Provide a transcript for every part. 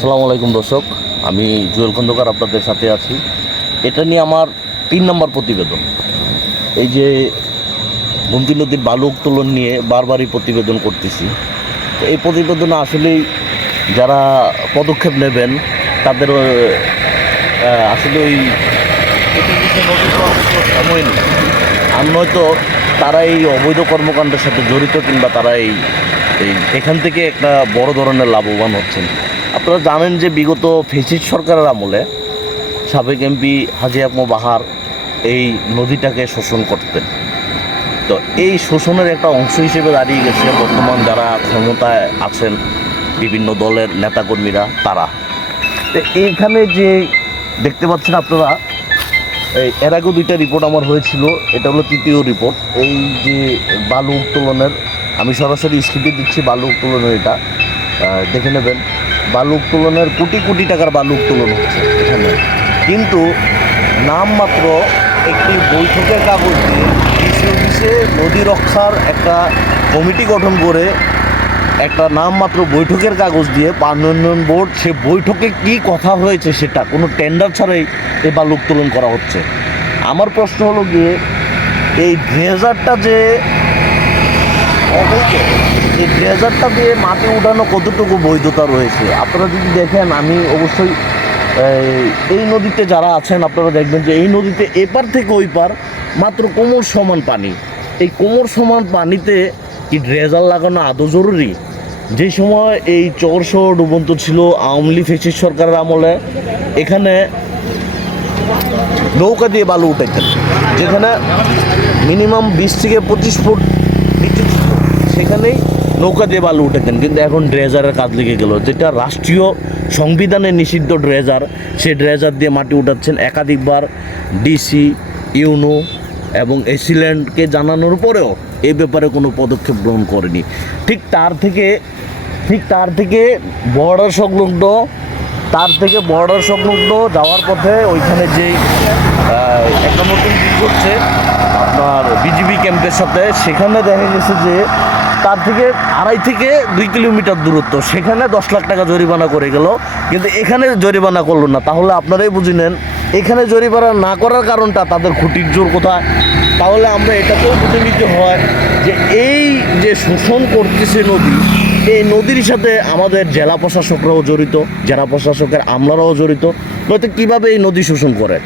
আসসালামু আলাইকুম দর্শক, আমি জুয়েল খন্দকার আপনাদের সাথে আছি। এটা নিয়ে আমার তিন নম্বর প্রতিবেদন। এই যে গুমতি নদীর বালু উত্তোলন নিয়ে বারবারই প্রতিবেদন করতেছি। তো এই প্রতিবেদনে আসলেই যারা পদক্ষেপ নেবেন, তাদের আসলে ওই সময় নেই। আর নয়তো তারা এই অবৈধ কর্মকাণ্ডের সাথে জড়িত কিংবা তারা এই এখান থেকে একটা বড় ধরনের লাভবান হচ্ছেন। আপনারা জানেন যে বিগত ফেসিস সরকারের আমলে সাবেক এমপি হাজি আকমো বাহার এই নদীটাকে শোষণ করতেন। তো এই শোষণের একটা অংশ হিসেবে দাঁড়িয়ে গেছে বর্তমান যারা ক্ষমতায় আছেন বিভিন্ন দলের নেতাকর্মীরা, তারা। তো এইখানে যে দেখতে পাচ্ছেন আপনারা, এই এর আগেও দুইটা রিপোর্ট আমার হয়েছিল, এটা হলো তৃতীয় রিপোর্ট। এই যে বালু উত্তোলনের, আমি সরাসরি স্ক্রিপ্টে দিচ্ছি বালু উত্তোলনের এটা। দেখে নেবেন। বালু উত্তোলনের কোটি কোটি টাকার বালু উত্তোলন হচ্ছে এখানে। কিন্তু নামমাত্র একটি বৈঠকের কাগজ দিয়ে কৃষি অফিসে নদী রক্ষার একটা কমিটি গঠন করে একটা নামমাত্র বৈঠকের কাগজ দিয়ে পানি উন্নয়ন বোর্ড সে বৈঠকে কি কথা হয়েছে সেটা, কোনো টেন্ডার ছাড়াই এই বালু উত্তোলন করা হচ্ছে। আমার প্রশ্ন হলো গিয়ে এই ড্রেজারটা যে অবৈধ এই ড্রেজারটা দিয়ে মাটি উঠানো কতটুকু বৈধতা রয়েছে? আপনারা যদি দেখেন আমি অবশ্যই এই, নদীতে যারা আছেন আপনারা দেখবেন যে এই নদীতে এপার থেকে ওই পার মাত্র কোমর সমান পানি। এই কোমর সমান পানিতে কি ড্রেজার লাগানো আদৌ জরুরি? যে সময় এই চরশো ডুবন্ত ছিল আওয়ামী লীগ সরকারের আমলে এখানে নৌকা দিয়ে বালু উঠাইতেন। যেখানে মিনিমাম বিশ থেকে পঁচিশ ফুট নিচু সেখানেই নৌকা দিয়ে বালু উঠেতেন কিন্তু এখন ড্রেজারের কাজ লেগে গেল। যেটা রাষ্ট্রীয় সংবিধানে নিষিদ্ধ ড্রেজার সেই ড্রেজার দিয়ে মাটি উঠাচ্ছেন একাধিকবার ডিসি ইউনো এবং এসিল্যান্ডকে জানানোর পরেও এ ব্যাপারে কোনো পদক্ষেপ গ্রহণ করেনি। ঠিক তার থেকে ঠিক তার থেকে বর্ডার সংলগ্ন তার থেকে বর্ডার সংলগ্ন যাওয়ার পথে ওইখানে আহ, একটা নতুন হচ্ছে আপনার বিজিবি ক্যাম্পের সাথে সেখানে দেখা গেছে যে তার থেকে আড়াই থেকে দুই কিলোমিটার দূরত্ব। সেখানে দশ লাখ টাকা জরিমানা করে গেল। কিন্তু এখানে জরিমানা করল না। তাহলে আপনারাই বুঝে নেন, এখানে জরিমানা না করার কারণটা তাদের খুঁটির জোর কোথায়? তাহলে আমরা এটাকেও বুঝে নিতে হয় যে এই যে শোষণ করতেছে নদী, এই নদীর সাথে আমাদের জেলা প্রশাসকরাও জড়িত, জেলা প্রশাসকের আমলারাও জড়িত। নয়তো কীভাবে এই নদী শোষণ করে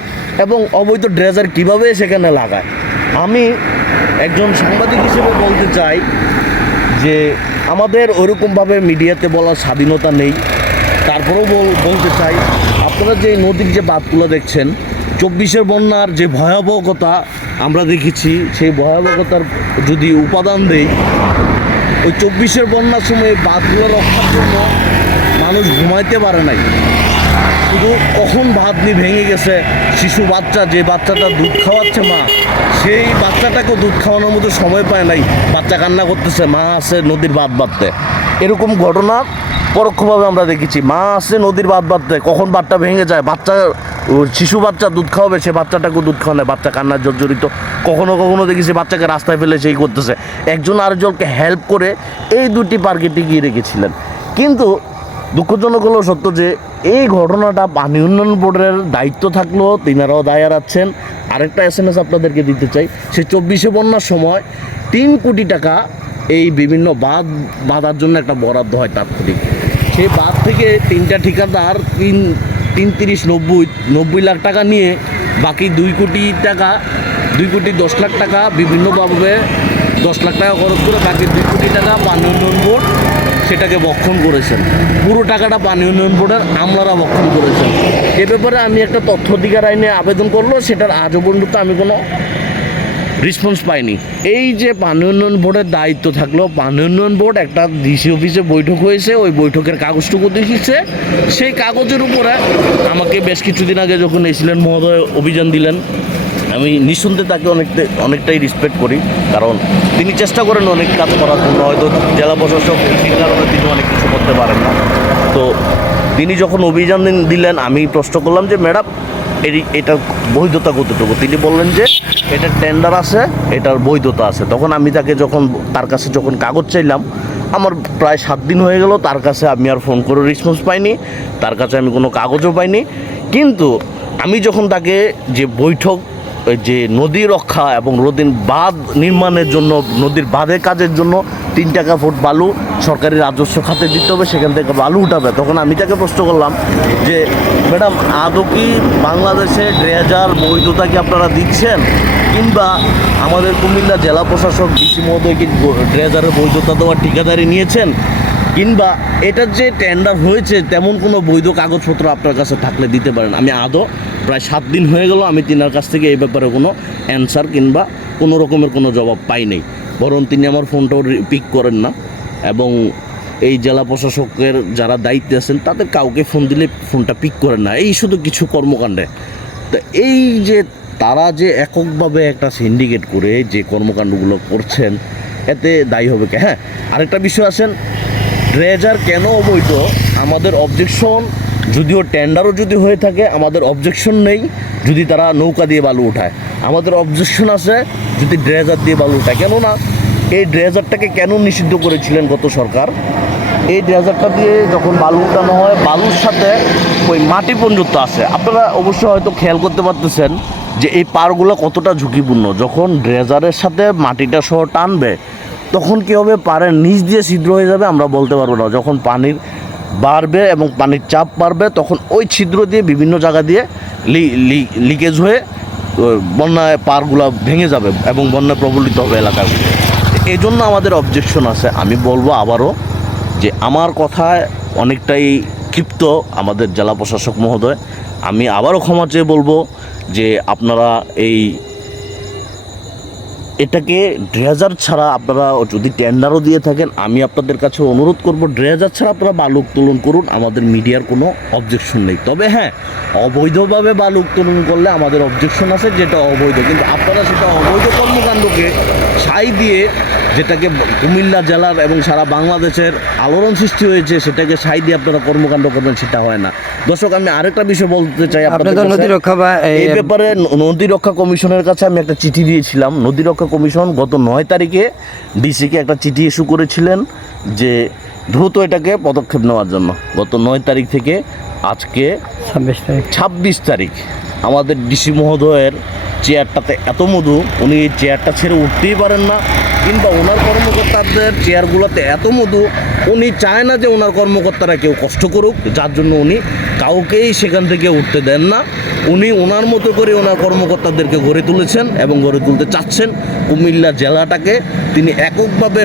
এবং অবৈধ ড্রেজার কীভাবে সেখানে লাগায়? আমি একজন সাংবাদিক হিসেবে বলতে চাই যে আমাদের ওরকমভাবে মিডিয়াতে বলার স্বাধীনতা নেই। তারপরেও বল- বলতে চাই, আপনারা যে নদীর যে বাঁধগুলো দেখছেন, চব্বিশের বন্যার যে ভয়াবহতা আমরা দেখেছি, সেই ভয়াবহতার যদি উপাদান দেই, ওই চব্বিশের বন্যার সময় বাঁধগুলো রক্ষার জন্য মানুষ ঘুমাইতে পারে নাই। শুধু কখন বাঁধনি ভেঙে গেছে, শিশু বাচ্চা, যে বাচ্চাটা দুধ খাওয়াচ্ছে মা, সেই বাচ্চাটাকেও দুধ খাওয়ানোর মতো সময় পায় নাই। বাচ্চা কান্না করতেছে, মা আছে নদীর বাঁধ বাঁধতে। এরকম ঘটনা পরোক্ষভাবে আমরা দেখেছি। মা আছে নদীর বাঁধ বাঁধতে, কখন বাচ্চা ভেঙে যায়, বাচ্চা শিশু বাচ্চা দুধ খাওয়াবে, সে বাচ্চাটাকেও দুধ খাওয়ানো বাচ্চা কান্নার জর্জরিত। কখনো কখনো দেখেছি বাচ্চাকে রাস্তায় ফেলে সেই করতেছে। একজন আরেকজনকে হেল্প করে এই দুটি পার্কে টিকিয়ে রেখেছিলেন। কিন্তু দুঃখজনক হলো সত্য যে এই ঘটনাটা পানি উন্নয়ন বোর্ডের দায়িত্ব থাকলেও তিনারাও দায় এড়াচ্ছেন আরেকটা এস এম এস আপনাদেরকে দিতে চাই। সে চব্বিশে বন্যার সময় তিন কোটি টাকা এই বিভিন্ন বাঁধ, বাঁধার জন্য একটা বরাদ্দ হয় তাৎক্ষণিক। সেই বাঁধ থেকে তিনটা ঠিকাদার, তিন তিন তিরিশ নব্বই নব্বই লাখ টাকা নিয়ে বাকি দুই কোটি টাকা, দুই কোটি দশ লাখ টাকা বিভিন্নভাবে দশ লাখ টাকা খরচ করে বাকি দুই কোটি টাকা পানি উন্নয়ন বোর্ড সেটাকে বক্ষণ করেছেন। পুরো টাকাটা পানি উন্নয়ন বোর্ডের আমলারা বক্ষণ করেছেন। এ ব্যাপারে আমি একটা তথ্য অধিকার আইনে আবেদন করল, সেটার আজও পর্যন্ত আমি কোনো রেসপন্স পাইনি। এই যে পানি উন্নয়ন বোর্ডের দায়িত্ব থাকল, পানি উন্নয়ন বোর্ড একটা ডিসি অফিসে বৈঠক হয়েছে, ওই বৈঠকের কাগজটুকু দেখিয়েছে সেই কাগজের উপরে আমাকে বেশ কিছুদিন আগে যখন এসেছিলেন, মহোদয় অভিযান দিলেন আমি নিঃসন্দেহে তাকে অনেকটা, অনেকটাই রেসপেক্ট করি। কারণ তিনি চেষ্টা করেন অনেক কাজ করার জন্য, হয়তো জেলা প্রশাসক সেই কারণে তিনি অনেক কিছু করতে পারেন না। তো তিনি যখন অভিযান দিলেন, আমি প্রশ্ন করলাম যে, ম্যাডাম এর এটার বৈধতা কতটুকু? তিনি বললেন যে এটা টেন্ডার আছে, এটার বৈধতা আছে। তখন আমি তাকে যখন, তার কাছে যখন কাগজ চাইলাম, আমার প্রায় সাত দিন হয়ে গেল, তার কাছে আমি আর ফোন করে রেসপন্স পাইনি, তার কাছে আমি কোনো কাগজও পাইনি। কিন্তু আমি যখন তাকে যে বৈঠক যে নদী রক্ষা এবং নদীর বাঁধ নির্মাণের জন্য, নদীর বাঁধের কাজের জন্য তিন টাকা ফুট বালু সরকারি রাজস্ব খাতে দিতে হবে, সেখান থেকে বালু উঠাবে। তখন আমি তাকে প্রশ্ন করলাম যে, ম্যাডাম, আদৌ কি বাংলাদেশে ড্রেজার বৈধতা কি আপনারা দিচ্ছেন? কিংবা আমাদের কুমিল্লা জেলা প্রশাসক ডিসি মহোদয় কি ড্রেজারের বৈধতা দেওয়ার ঠিকাদারি নিয়েছেন? কিংবা এটার যে টেন্ডার হয়েছে, তেমন কোনো বৈধ কাগজপত্র আপনার কাছে থাকলে দিতে পারেন? আমি আদৌ প্রায় সাত দিন হয়ে গেল আমি তিনার কাছ থেকে এই ব্যাপারে কোনো অ্যান্সার কিংবা কোনো রকমের কোনো জবাব পাই নাই। বরং তিনি আমার ফোনটাও পিক করেন না এবং এই জেলা প্রশাসকের যারা দায়িত্বে আছেন, তাদের কাউকে ফোন দিলে ফোনটা পিক করেন না। এই শুধু কিছু কর্মকাণ্ডে। তো এই যে তারা যে এককভাবে একটা সিন্ডিকেট করে যে কর্মকাণ্ডগুলো করছেন, এতে দায়ী হবে কে? হ্যাঁ আরেকটা বিষয় আছেন ড্রেজার কেন অবৈধ? আমাদের অবজেকশন যদিও টেন্ডারও যদি হয়ে থাকে, আমাদের অবজেকশন নেই যদি তারা নৌকা দিয়ে বালু উঠায়। আমাদের অবজেকশন আছে যদি ড্রেজার দিয়ে বালু উঠায়। কেননা এই ড্রেজারটাকে কেন নিষিদ্ধ করেছিলেন গত সরকার? এই ড্রেজারটা দিয়ে যখন বালু উঠানো হয়, বালুর সাথে ওই মাটি পর্যন্ত আছে। আপনারা অবশ্যই হয়তো খেয়াল করতে পারতেছেন যে এই পারগুলো কতটা ঝুঁকিপূর্ণ। যখন ড্রেজারের সাথে মাটিটা সহ টানবে, তখন কী হবে? পাড়ের নিচ দিয়ে ছিদ্র হয়ে যাবে, আমরা বলতে পারব না। যখন পানির বাড়বে এবং পানির চাপ বাড়বে, তখন ওই ছিদ্র দিয়ে বিভিন্ন জায়গা দিয়ে লিকেজ হয়ে বন্যায় পারগুলো ভেঙে যাবে এবং বন্যায় প্রবলিত হবে এলাকাগুলো। এই জন্য আমাদের অবজেকশন আছে। আমি বলব আবারও যে আমার কথায় অনেকটাই ক্ষিপ্ত আমাদের জেলা প্রশাসক মহোদয়। আমি আবারও ক্ষমা চেয়ে বলব যে আপনারা এই এটাকে ড্রেজার ছাড়া আপনারা যদি টেন্ডারও দিয়ে থাকেন, আমি আপনাদের কাছে অনুরোধ করব, ড্রেজার ছাড়া আপনারা বালু উত্তোলন করুন, আমাদের মিডিয়ার কোনো অবজেকশন নেই। তবে হ্যাঁ অবৈধভাবে বালু উত্তোলন করলে আমাদের অবজেকশন আছে, যেটা অবৈধ। কিন্তু আপনারা সেটা অবৈধ কর্মকাণ্ডকে ছাই দিয়ে যেটাকে কুমিল্লা জেলার এবং সারা বাংলাদেশের আলোড়ন সৃষ্টি হয়েছে সেটাকে সাই দিয়ে আপনারা কর্মকাণ্ড করবেন সেটা হয় না। দর্শক আমি আরেকটা বিষয় বলতে চাই আপনি আপনাদের নদী রক্ষা বা এই- ব্যাপারে নদী রক্ষা কমিশনের কাছে আমি একটা চিঠি দিয়েছিলাম। নদী রক্ষা কমিশন গত নয় তারিখে ডিসিকে একটা চিঠি ইস্যু করেছিলেন যে দ্রুত এটাকে পদক্ষেপ নেওয়ার জন্য। গত নয় তারিখ থেকে আজকে ছাব্বিশ তারিখ। ছাব্বিশ তারিখ আমাদের ডিসি মহোদয়ের চেয়ারটাতে এত মধু উনি এই চেয়ারটা ছেড়ে উঠতেই পারেন না। কিংবা ওনার কর্মকর্তাদের চেয়ারগুলোতে এত মধু, উনি চায় না যে ওনার কর্মকর্তারা কেউ কষ্ট করুক, যার জন্য উনি কাউকেই সেখান থেকে উঠতে দেন না। উনি ওনার মতো করে ওনার কর্মকর্তাদেরকে গড়ে তুলেছেন এবং গড়ে তুলতে চাচ্ছেন কুমিল্লা জেলাটাকে। তিনি এককভাবে